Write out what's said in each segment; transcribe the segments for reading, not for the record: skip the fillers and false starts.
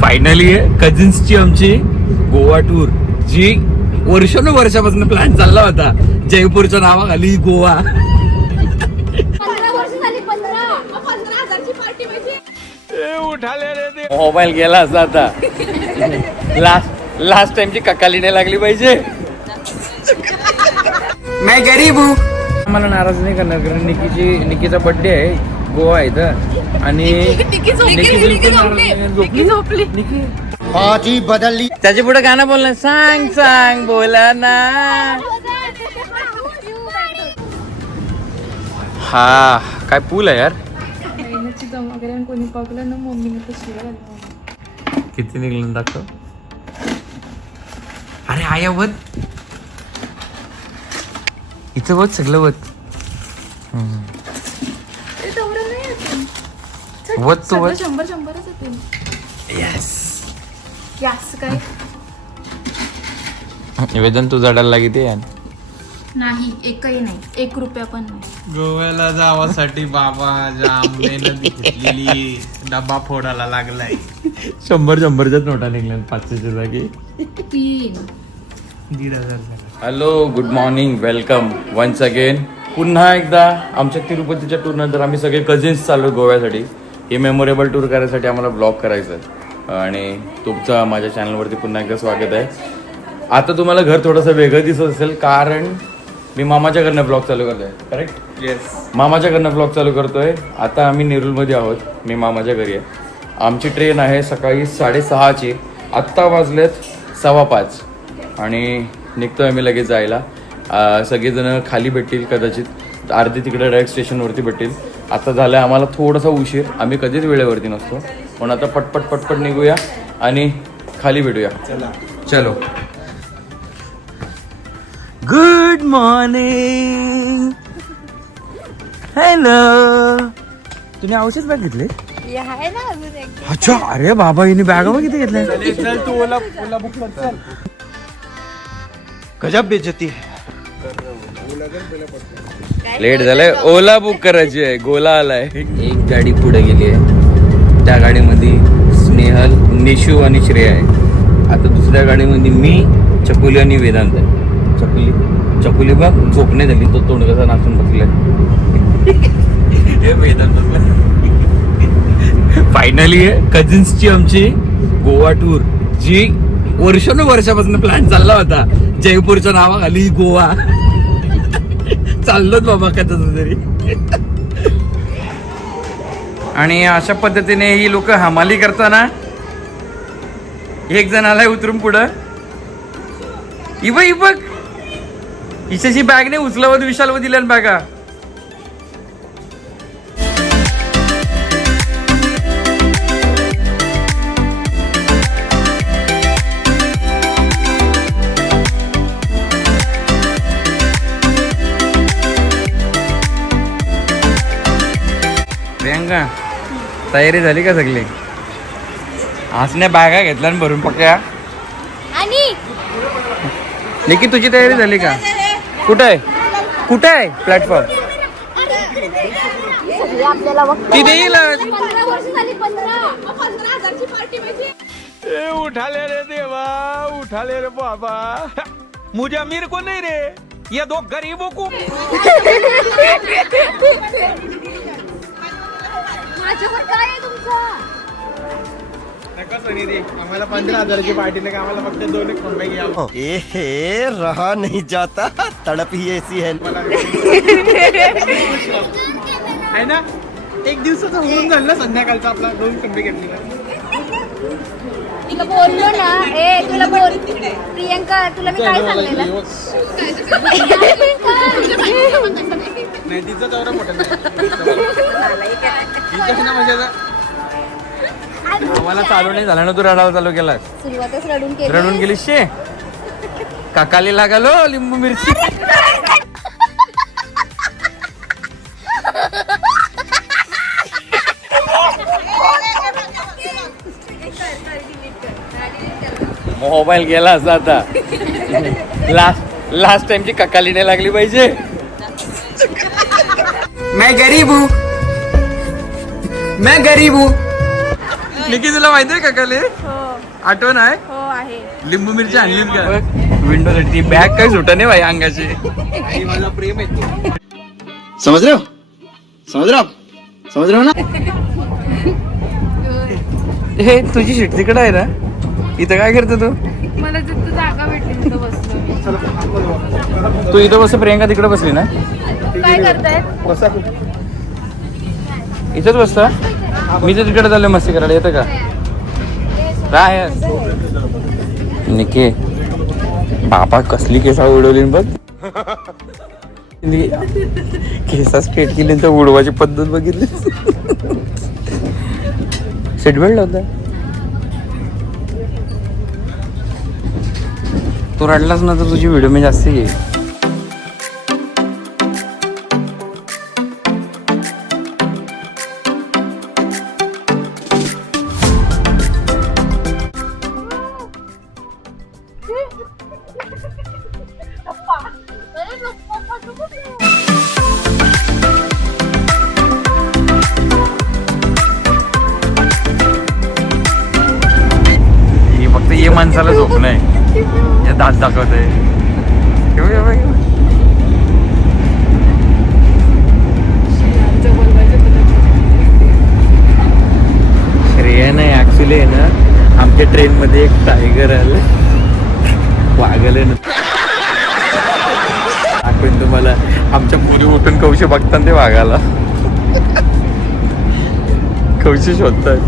Finally कझिन्सची आमची Goa tour, जी वर्षानुवर्षापासून plan चालला होता जयपूरच्या नावाखाली गोवा. 15 वर्ष झाली. 15,000ची पार्टी पाहिजे. मोबाईल गेला असता आता. लास्ट टाइमची ककालीने लागली पाहिजे. मैं गरीब हूँ. मला नाराज नाही करणार कारण निकीचा बर्थडे आहे, गोवा आहे इथं. आणि निकी झोपली. हाजी बदलली. त्याच्या पुढे गाणं बोलणं, सांग सांग बोला ना. हा काय पूल आहे यार. कोणी पकडलं ना मम्मीने तर शिवाय किती निघलं दाखव. अरे आया वत इथं वत सगळं वत वत तो वत. 100-100च येते. येस गॅस काय निवेदन तू जडायला लागिते यार. नाही, एकही नाही, 1 रुपया पण नाही. गोव्याला जावासाठी बाबा जाम मेहनत घेतलेली, डबा फोडायला लागलाय. 100-100च्याच नोटा निघल्या 500च्या जागी. 3 1,500 झाला. Hello, good morning, welcome once again. पुन्हा एकदा आमच्या तिरुपतीच्या टूरनंतर आम्ही सगळे कझिन्स चाललो गोव्यासाठी. हे मेमोरेबल टूर करायसाठी आम्हाला ब्लॉग करायचं आहे आणि तुमचं माझ्या चॅनलवरती पुन्हा एकदा स्वागत आहे. आता तुम्हाला घर थोडंसं वेगळं दिसत असेल कारण मी मामाच्या घरनं ब्लॉग चालू करतोय. करेक्ट? येस. मामाच्या घरनं ब्लॉग चालू करतोय. आता आम्ही नेरूलमध्ये आहोत. मी मामाच्या घरी आहे. आमची ट्रेन आहे सकाळी 6:30ची. आत्ता वाजलेत 5:15 आणि निघतोय आम्ही लगेच जायला. सगळेजण खाली भेटतील कदाचित, अर्धी तिकडे डायरेक्ट स्टेशनवरती भेटतील. आता झालं आहे आम्हाला थोडासा उशीर, आम्ही कधीच वेळेवरती नसतो, पण आता पटपट निघूया आणि खाली भेटूया. चलो. Good morning. हॅलो. तुम्ही औषध बॅग घेतले? आहे ना अजून एक. अच्छा. अरे बाबा, हिने बॅग किती घेतल्या? चल तू ओला बुक कर. चल. गजब बेइज्जती है. लेट झालंय. ओला बुक करायची आहे. गोला आलाय. एक गाडी पुढे गेली आहे. त्या गाडीमध्ये स्नेहल, निशू आणि श्रेया आहे. आता दुसऱ्या गाडीमध्ये मी, चकुली आणि वेदांत आहे. चकुली बघ झोपणे झाली, तो तोंड कसा नाचून बसलाय. हे वेदांत फायनली कझिन्सची आमची गोवा टूर, जी वर्षानुवर्षापासून प्लॅन चालला होता जयपूरच्या नावाखाली गोवा. चाललोच बाबा कसं तरी. आणि अशा पद्धतीने ही लोक हमाली करताना एक जण आलाय उतरून पुढं. इव बघ, हिच्याची बॅग नाही उचलावत, विशाल व दिल्या बॅगा. प्रियंका, तयारी झाली का सगळी? हसण्या बॅगा घेतल्या भरून पक्या. आणि लेकी तुझी तयारी झाली का? कुठं आहे प्लॅटफॉर्म? आपल्याला तिथे येईल. 15 वर्ष झाली. 15,000ची पार्टी पाहिजे. ए उठाले रे देवा, उठाले रे बाबा. मुझे अमीर को नहीं रे, ये 2 गरीबों को. माझ्यावर काय आहे तुमचं? कसं नाही रे, आम्हाला 15,000ची पार्टी नाही, आम्हाला फक्त 2 खंबे घ्या. ए रहा नहीं जाता, तड़प ही ऐसी है. आहे ना, 1 दिवसाचं होऊन झालं ना संध्याकाळचा आपला 2 खंबे घेतलेला. तुला बोललो ना, तुला बोल प्रियंका, तुला मी काय सांगलेलं? नाही तिचा तेवढा मोठा नाही. तिचा ना म्हणजे आम्हाला चालू नाही झाला ना, तू रडायला चालू केला. सुरुवातच रडून केली. रडून गेली शे. काकाली लागलो लिंबू मिरची. मोबाईल गेला असता आता. लास्ट टाइमची ककालीने लागली पाहिजे. मैं गरीब हूँ. निकी तुला माहितीये का काले हो आठवण आहे हो आहे. लिंबू मिरची आणली का विंडो ती बॅग काय सुटा नाही भाई अंगाची समझ रहे हो ना हे तुझी सीट तिकडे आहे ना इथं काय करतो तू मला तिथं जागा भेटली तिथं बसलो. तू इथं बस प्रियंका तिकडे बसली ना काय करताय? इथंच बसता मी तर तिकडे चाललोय मस्ती करायला येतं का काय निके बाबा कसली केसा उडवली बघ केसा स्ट्रेट केली तर उडवायची पद्धत बघितली सेट बेल्ट होता तू रडलास ना तर तुझी व्हिडिओ मी जास्त घेईल फक्त ये माणसाला झोप नाही या दात दाखवत आहे श्रेया नाही ऍक्च्युली आहे ना आमच्या ट्रेन मध्ये एक टायगर आलं वागले ना आपण तुम्हाला आमच्या पुरी उठून कौशे बघताना ते वागायला कौशे शोधतात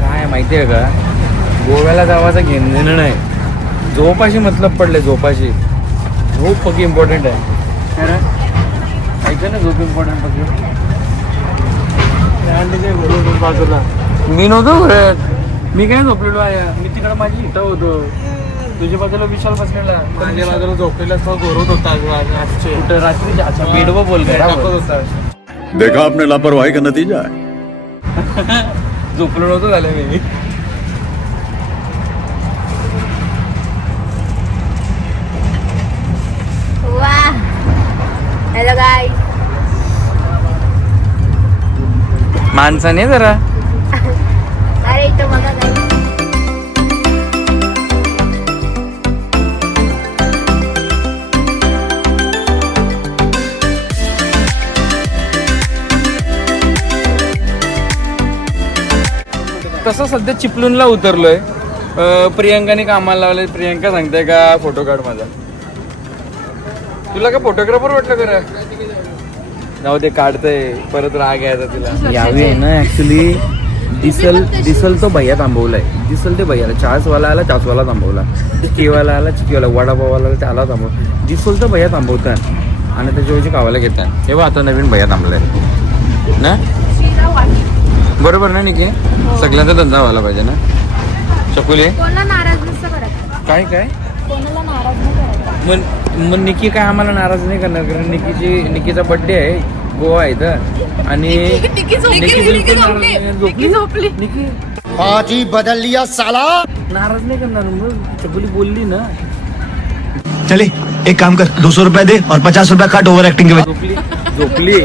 काय माहितीये का गोव्याला जावाचं घेणं नाही झोपाशी मतलब पडले झोपाशी झोप पक्की इम्पॉर्टंट आहे ऐका ना झोप इम्पॉर्टंट पक्की बाजूला मी नव्हतो घरात मी काय झोपलेलो आहे मी तिकडे माझी इथं होतो तुझ्या बाजूला विशाल बसलेला माझ्या बाजूला झोपलेला घोरत होता कुठं रात्री बेडवर बोल होता देखा आपने लापरवाही का नतीजा है झोपलो नव्हतं झालं मी वा हॅलो गाय माणसाने जरा अरे इथं बघा गाई तसं सध्या चिपलूनला उतरलोय प्रियंकाने कामाला लावलंय प्रियंका सांगते का फोटो काढ माझा तुला का फोटोग्राफर वाटलं करा जाऊ ते काढतंय परत राग यायचा तिला यावी आहे ना ऍक्च्युली दिसल तो भैया थांबवलाय दिसल ते भैयाला चासवाला आला चासवाला थांबवला चिकीवाला आला चिकीवाला वडापावाला आला त्याला थांबवला दिसल तर भैया थांबवतात आणि त्याच्यावरची कावाला घेतात हे बघ आता नवीन भैया थांबलाय ना बरोबर ना निकी सगळ्यांचा धंदा व्हायला पाहिजे ना चकुली कोणाला नाराज नसतं करत काय काय कोणाला नाराज नाही करत मग निकी काय आम्हाला नाराज नाही करणार कारण निकीचा बर्थडे आहे गोवा आहे तर आणि झोपली निकी आज ही बदल लिया साला नाराज नाही करणार मग चकुली बोलली ना चले एक काम कर 200 रुपया दे और 50 रुपया काट ओवर एक्टिंग के वजह झोपली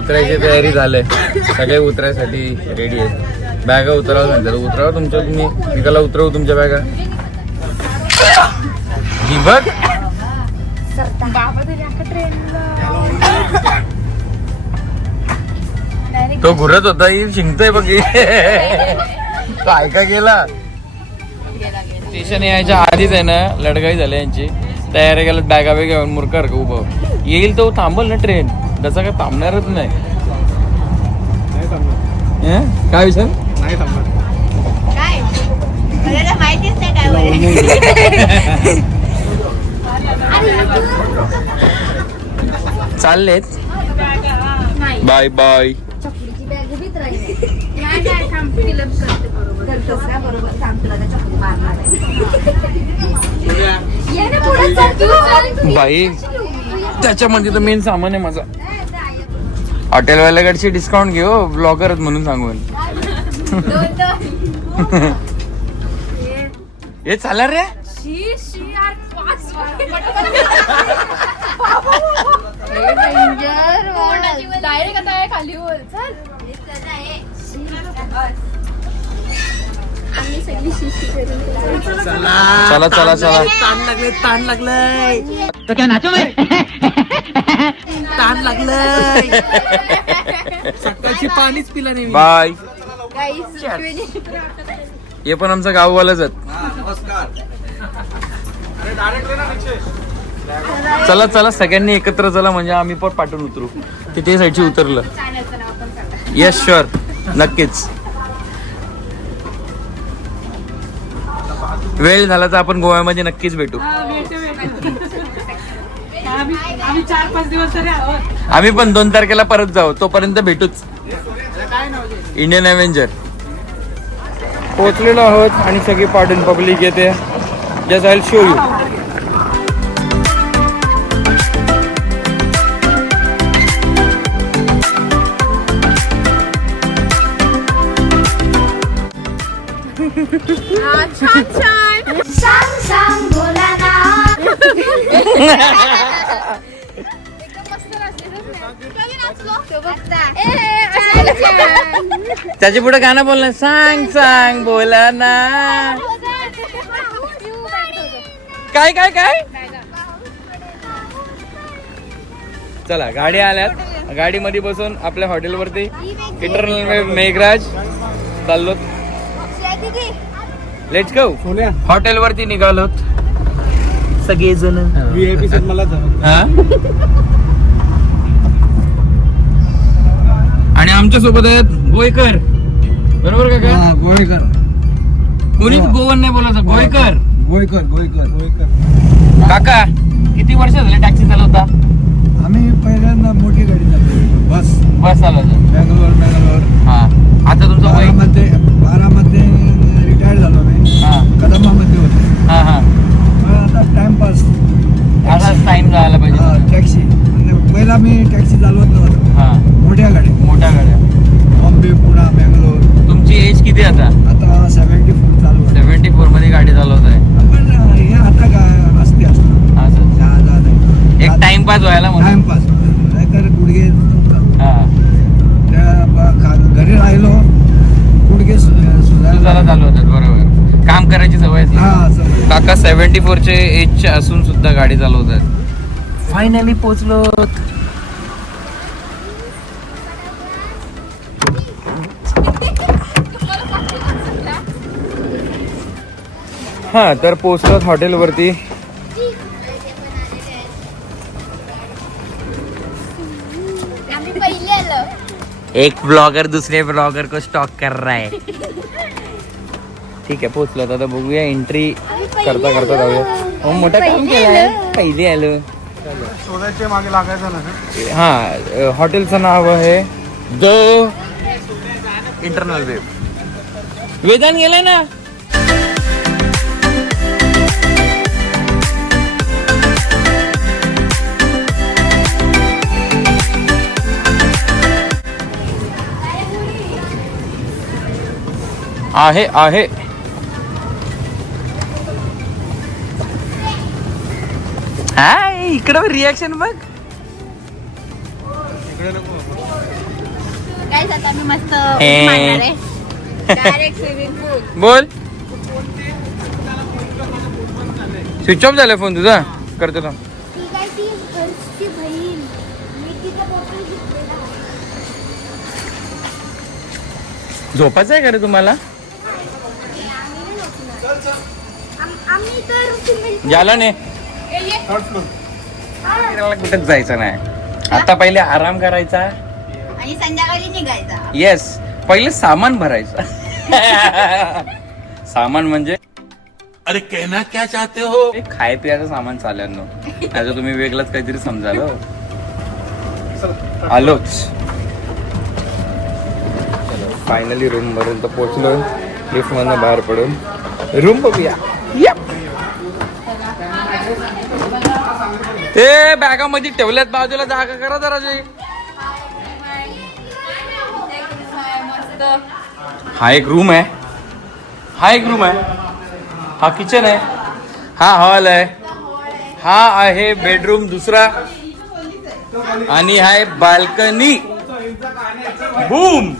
उतरायची तयारी झालंय सगळे उतरायसाठी रेडी आहेत बॅगा उतरावं सांगतात उतरावं तुमच्या तुम्ही निकाला उतरवू तुमच्या बॅगा ही बघ बाबा तरी अख्खा ट्रेनला तो घुरत होता ही शिंकतोय बघ तो ऐका गेला स्टेशन यायच्या आधीच आहे ना लढगाई झाली यांची तयारी केलं बॅगा बॅगा घेऊन मुरकार का उभं येईल तो थांबल ना ट्रेन तसं काय थांबणारच नाही काय विचार काय मला माहितीच नाही काय चाललेत बाय बाय चपलीची बॅग उभीच राहिली नाही काय थांब तिला करते बरोबर करतोस ना बरोबर थांब तुला त्या चपली मारणार आहे ये ना पुढे चल तू बाई त्याच्यामध्ये तर मेन सामान आहे माझा हॉटेलवाल्याकडची डिस्काउंट घेऊ ब्लॉगर म्हणून सांगून हे चाला रे डायरेक्ट आता खाली बोल चल आम्ही सगळी शिशी करून चला चला चला ताण लागलंय तो क्या नाचो मैं ताण लागलंय सकाळची पाणीच पिलं नाही बाय. गाईस हे पण आमचं गाववालाच आहेत. चला चला सगळ्यांनी एकत्र चला म्हणजे आम्ही पण पाठवून उतरू. तिथे साईडची उतरलं. येस शुअर नक्कीच. वेळ झाला तर आपण गोव्यामध्ये नक्कीच भेटू. आम्ही पण 2 तारखेला परत जाऊ. तोपर्यंत भेटूच. इंडियन अव्हेंजर पोहोचलेलो आहोत आणि सगळी पाठून पब्लिक येते. Just I will show you. छान छान सांग सांग बोला ना एकदम मस्त नाचलो. त्याच्या पुढे गाणं बोलणं सांग सांग बोला ना. काय काय काय. चला गाडी आल्यात. गाडीमध्ये बसून आपल्या हॉटेलवरती इंटरनल मेघराज चाललो. Let's go. हॉटेलवरती निघालोत सगळेजण. आणि आमच्या सोबत आहेत गोयकर. बरोबर का गोयकर कोणीच गोवन नाही बोलायचं. गोयकर गोयकर गोयकर गोयकर काका किती वर्ष झाले टॅक्सी चालवता. आम्ही पहिल्यांदा मोठी गाडी चालवली बस बस चालवता. बँगलोर हा आता तुमचं वय. बारामध्ये रिटायर्ड झालो मी. हा कदमामध्ये होतो. हा हा पण आता टाइमपास असाच टाइम जायला पाहिजे. टॅक्सी पहिला मी टॅक्सी चालवत नव्हतो. हा मोठ्या गाड्या मोठ्या गाड्या. बॉम्बे पुणा बँगलोर. तुमची एज किती आता. आता 74 चालू आहे. 74 मध्ये गाडी चालवत आहे. पण हे आता काय असते असतं असं जहाजात एक टाइमपास व्हायला म्हणून. टाइमपास नाहीतर गुडघे दुखतात. हा घरी राहिलो गुडघे सुद्धा चालवतात. बरोबर काम करायची सवय असते. हा असं काका 74 चे एजचे असून सुद्धा गाडी चालवतात. फायनली पोहोचलो. हा तर पोहोचलो हॉटेलवरती. आम्ही पहिले आलो. एक ब्लॉगर दूसरे ब्लॉगर को स्टॉक कर रहा है. ठीक आहे पोहोचलो. आता बघूया एंट्री करता करता जाऊया. हो मोठा काम केलाय. पहिले आलो. शोधायचे मागे लागायचं ना. हा हॉटेलचं नाव आहे द इंटरनल वेब. वेदांत गेलाय ना. आहे आहे हाय. इकडं रिॲक्शन बघ. गाईस आता मी मस्त ए. मारणार आहे. डायरेक्ट स्विमिंग पूल. बोल. स्विच ऑफ झालाय फोन तुझा. करतो ना. ती काय ती हर्षची बहीण. मी तिचा फोटो घेतलेला. झोपायचं आहे का रे तुम्हाला. आम्ही तर तुम्ही झालं नाही. कुठेच जायचं नाही. आता पहिले आराम करायचा. आणि संध्याकाळी निघायचा. येस पहिले सामान भरायचं. सामान म्हणजे अरे कहना क्या चाहते हो. खाय पियाचं सामान चालेल ना. नाही तुम्ही वेगळंच काहीतरी समजाल. आलोच. फायनली रूम पर्यंत पोहोचलो. लिफ्ट मधनं बाहेर पडून रूम बघूया. ते बॅगामध्ये ठेवल्यात बाजूला जागा करा जरा. हा एक रूम आहे. हा एक रूम आहे. हा किचन आहे, हा हॉल आहे, हा आहे बेडरूम दुसरा आणि आहे बाल्कनी. बूम.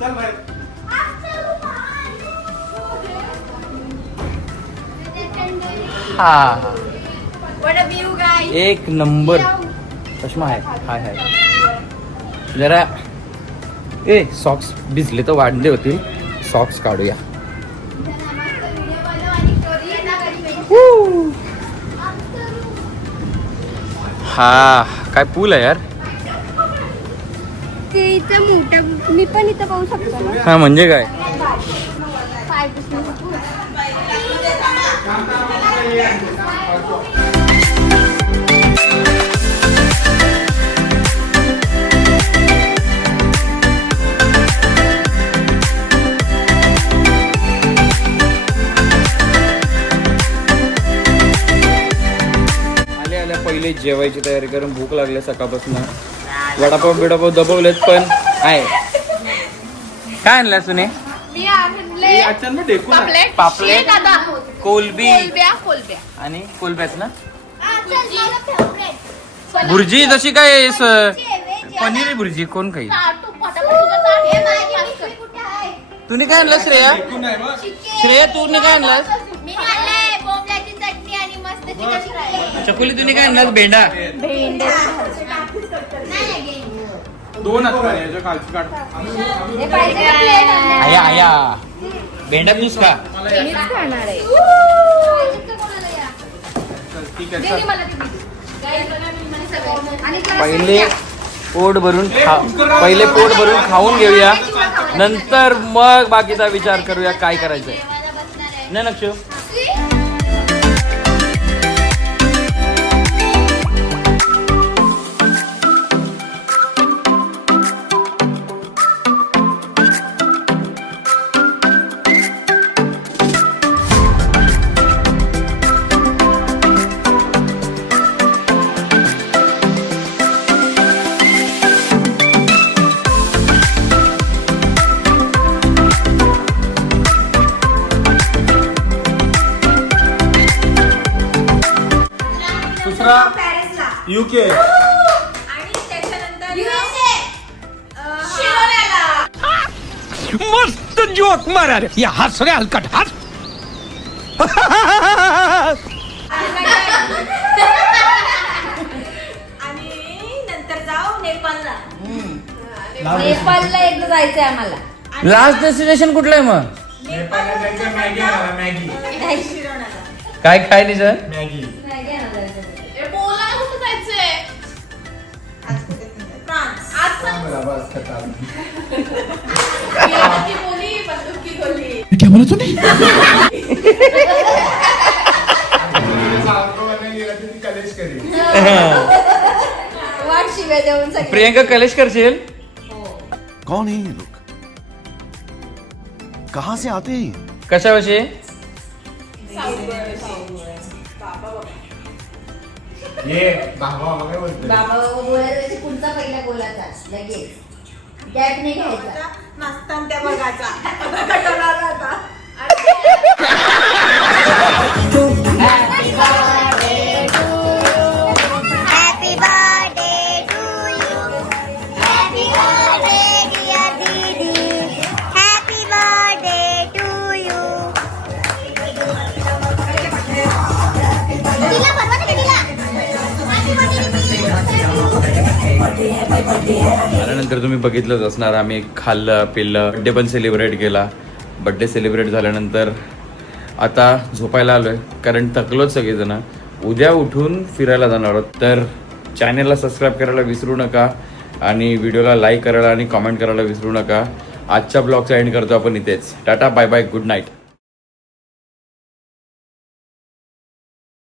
हा एक नंबर. चष्मा आहे, हाय हाय. जरा ए सॉक्स भिजले तर वाढले होतील, सॉक्स काढूया. हा काय पूल आहे यार. ते इथं मोठं मी पण इथं पाहू शकतो ना. हा म्हणजे काय. पाय पुसण्याचं पूल. पहिले जेवायची तयारी करून भूक लागली सकाळपासून. वडापाव बिडापाव दबवलेत पण आहे. काय आणलं सुने. मी आणले पापलेट कोलबी कोलब्या आणि कोलब्याच ना. भुर्जी जशी काय पनीर भुर्जी कोण काही. तुम्ही काय आणलं श्रेया. श्रेया तूने काय आणलं. मी आणले बोंबल्याची चटणी आणि मस्त चिकन फ्राय. चकुली तुम्ही काय आणलं. भेंडा. आया आया भेंडा तूच का. पहिले पोट भरून खाऊन घेऊया, नंतर मग बाकीचा विचार करूया काय करायचंय. नाही नक्षू. यूके मस्त जोक मारा रे. या हस रे हलकट हस. नेपाळला एकदा जायचंय आम्हाला. लास्ट डेस्टिनेशन कुठलं आहे मग. काय काय नाही सर. क्या बोला तूने. वाट शिव्या देऊन सगळे. प्रियंका कलेश करशील. कौन है ये लोग, कहाँ से आते हैं. कशाविषयी. बाबा बोलायचं पुढचा पहिला बोलायचा लगेच गॅप नाही घ्यायचा. नसताना त्या बघायचा कटवला होता. Happy birthday to you. Happy birthday dear दीदी. Happy birthday to you. तिला बनवा ना तिला. त्यानंतर तुम्ही बघितलंच असणार आम्ही खाल्लं पिल्लं, बड्डे पण सेलिब्रेट केला. बड्डे सेलिब्रेट झाल्यानंतर आता झोपायला आलोय कारण थकलोच सगळेजण. उद्या उठून फिरायला जाणार आहोत. तर चॅनेलला सबस्क्राईब करायला विसरू नका आणि व्हिडिओला लाईक करायला आणि कमेंट करायला विसरू नका. आजच्या ब्लॉगचा एंड करतो आपण इथेच. Tata bye bye good night.